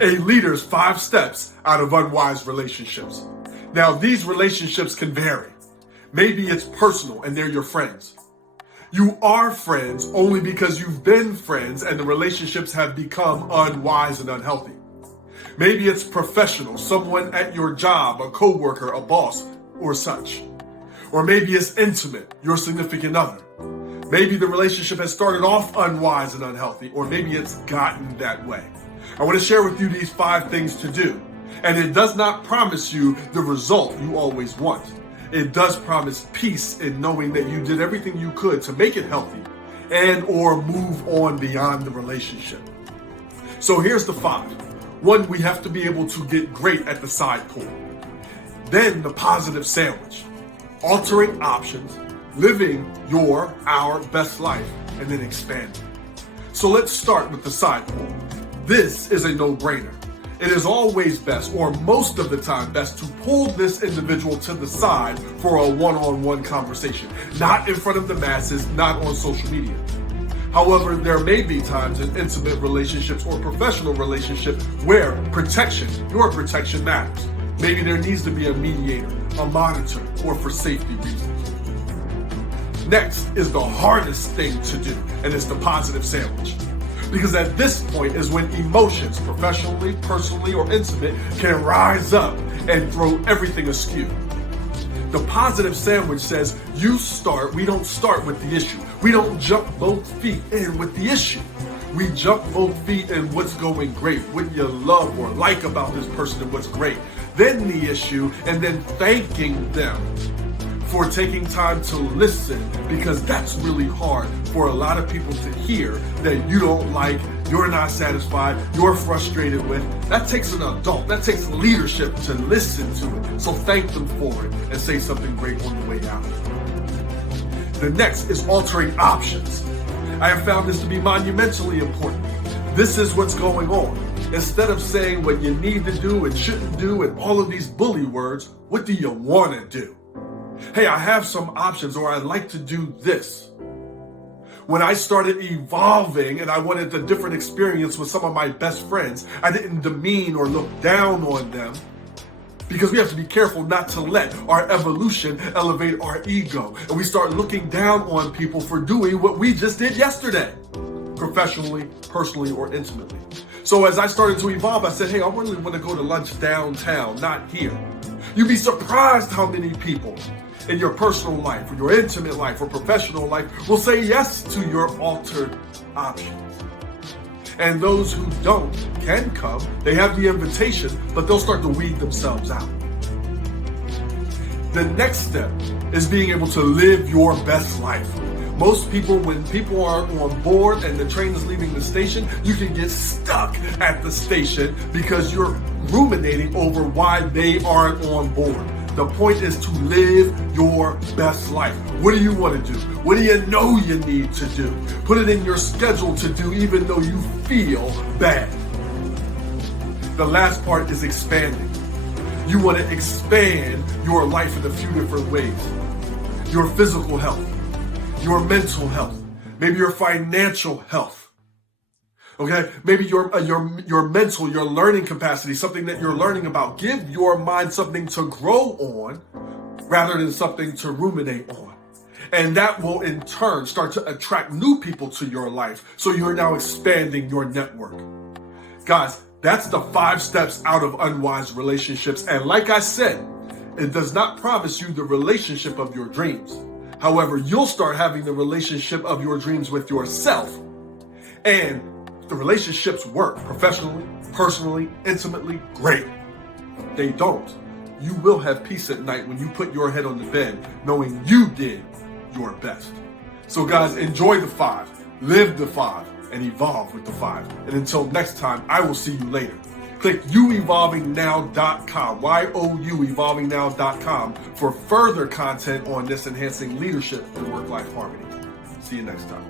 A leader's 5 steps out of unwise relationships. Now, these relationships can vary. Maybe it's personal and they're your friends. You are friends only because you've been friends and the relationships have become unwise and unhealthy. Maybe it's professional, someone at your job, a coworker, a boss, or such. Or maybe it's intimate, your significant other. Maybe the relationship has started off unwise and unhealthy, or maybe it's gotten that way. I want to share with you these 5 things to do. And it does not promise you the result you always want. It does promise peace in knowing that you did everything you could to make it healthy and or move on beyond the relationship. So here's the 5. 1, we have to be able to get great at the side pull. Then the positive sandwich. Altering options, living our best life, and then expanding. So let's start with the side pull. This is a no-brainer. It is always best, or most of the time best, to pull this individual to the side for a one-on-one conversation, not in front of the masses, not on social media. However, there may be times in intimate relationships or professional relationships where your protection matters. Maybe there needs to be a mediator, a monitor, or for safety reasons. Next is the hardest thing to do, and it's the positive sandwich. Because at this point is when emotions, professionally, personally, or intimate, can rise up and throw everything askew. The positive sandwich says, we don't start with the issue. We don't jump both feet in with the issue. We jump both feet in what's going great, what you love or like about this person and what's great. Then the issue, and then thanking them for taking time to listen, because that's really hard for a lot of people to hear that you don't like, you're not satisfied, you're frustrated with. That takes an adult, that takes leadership to listen to it. So thank them for it and say something great on the way out. The next is altering options. I have found this to be monumentally important. This is what's going on. Instead of saying what you need to do and shouldn't do and all of these bully words, what do you want to do? Hey, I have some options, or I'd like to do this. When I started evolving and I wanted a different experience with some of my best friends, I didn't demean or look down on them, because we have to be careful not to let our evolution elevate our ego. And we start looking down on people for doing what we just did yesterday, professionally, personally, or intimately. So as I started to evolve, I said, hey, I really want to go to lunch downtown, not here. You'd be surprised how many people in your personal life, or your intimate life, or professional life will say yes to your altered options. And those who don't can come. They have the invitation, but they'll start to weed themselves out. The next step is being able to live your best life. Most people, when people aren't on board and the train is leaving the station, you can get stuck at the station because you're ruminating over why they aren't on board. The point is to live your best life. What do you want to do? What do you know you need to do? Put it in your schedule to do even though you feel bad. The last part is expanding. You want to expand your life in a few different ways. Your physical health, your mental health, maybe your financial health. Okay, maybe your mental, your learning capacity, something that you're learning about. Give your mind something to grow on rather than something to ruminate on. And that will in turn start to attract new people to your life. So you're now expanding your network. Guys, that's the 5 steps out of unwise relationships. And like I said, it does not promise you the relationship of your dreams. However, you'll start having the relationship of your dreams with yourself. And the relationships work professionally, personally, intimately, great. They don't. You will have peace at night when you put your head on the bed knowing you did your best. So guys, enjoy the 5, live the 5, and evolve with the 5. And until next time, I will see you later. Click youevolvingnow.com, YOU evolvingnow.com for further content on this enhancing leadership and work-life harmony. See you next time.